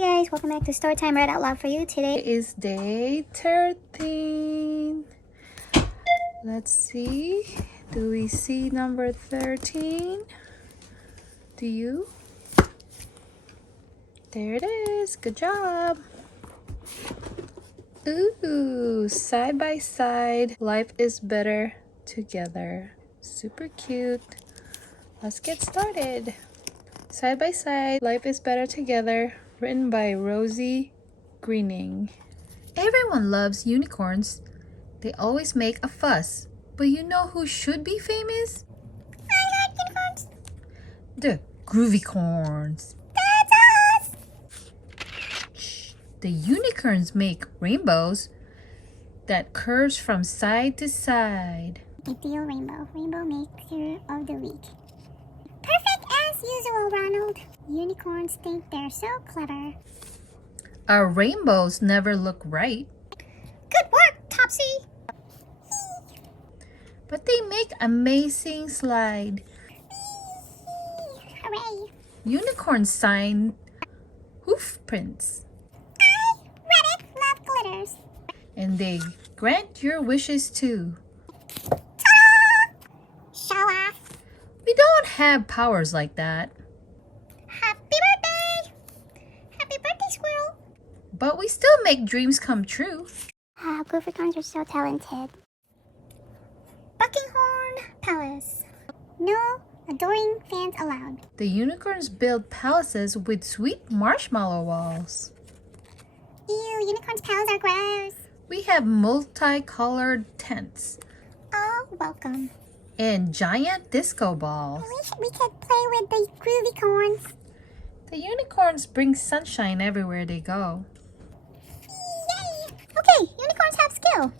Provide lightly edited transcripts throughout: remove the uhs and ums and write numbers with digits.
guys, welcome back to Storytime Read Out Loud for You. Today is day 13. Let's see. Do we see number 13? Do you? There it is. Good job. Ooh, side by side. Life is better together. Super cute. Let's get started. Side by side. Life is better together. Written by Rosie Greening. Everyone loves unicorns. They always make a fuss. But you know who should be famous? I like unicorns. The Groovycorns. That's us. Shh. The unicorns make rainbows that curves from side to side. Ideal rainbow. Rainbow maker of the week. Perfect as usual, Ronald. Unicorns think they're so clever. Our rainbows never look right. Good work, Topsy. But they make amazing slide. Hooray. Unicorns sign hoof prints. I read it. Love glitters. And they grant your wishes too. Ta-da! Show off. We don't have powers like that. Happy birthday. Happy birthday, squirrel. But we still make dreams come true. Groovycorns are so talented. Buckinghorn Palace. No adoring fans allowed. The unicorns build palaces with sweet marshmallow walls. Ew, unicorns' palaces are gross. We have multicolored tents Oh, welcome. and giant disco balls. I wish we could play with the Groovycorns. The unicorns bring sunshine everywhere they go. Yay! Okay, unicorns have skill.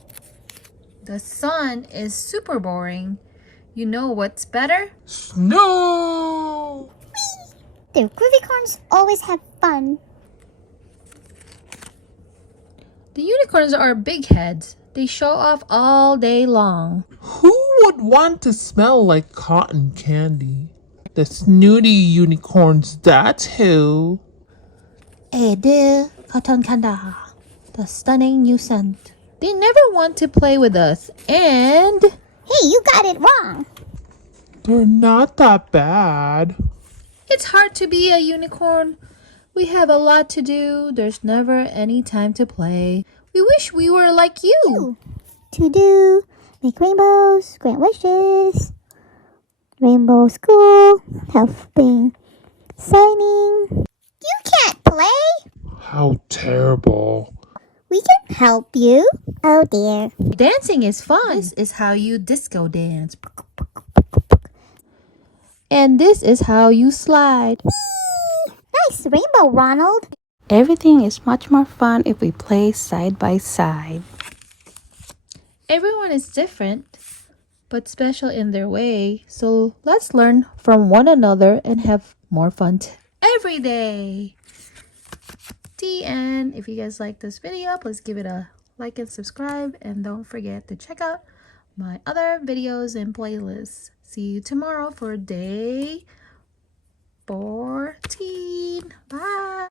The sun is super boring. You know what's better? Snow! The Groovycorns always have fun. The unicorns are big heads. They show off all day long. Who would want to smell like cotton candy? The snooty unicorns, that's who. The stunning new scent. They never want to play with us, and Hey, you got it wrong. They're not that bad. it's hard to be a unicorn. We have a lot to do. There's never any time to play. We wish we were like you. To do, make rainbows, grant wishes. Rainbow school, helping, signing. You can't play. How terrible. We can help you. Oh dear. Dancing is fun. This is how you disco dance. And this is how you slide. Nice rainbow, Ronald. Everything is much more fun if we play side by side. Everyone is different, but special in their way. So let's learn from one another and have more fun every day. The end. If you guys like this video, please give it a like and subscribe. And don't forget to check out my other videos and playlists. See you tomorrow for day 14. Bye.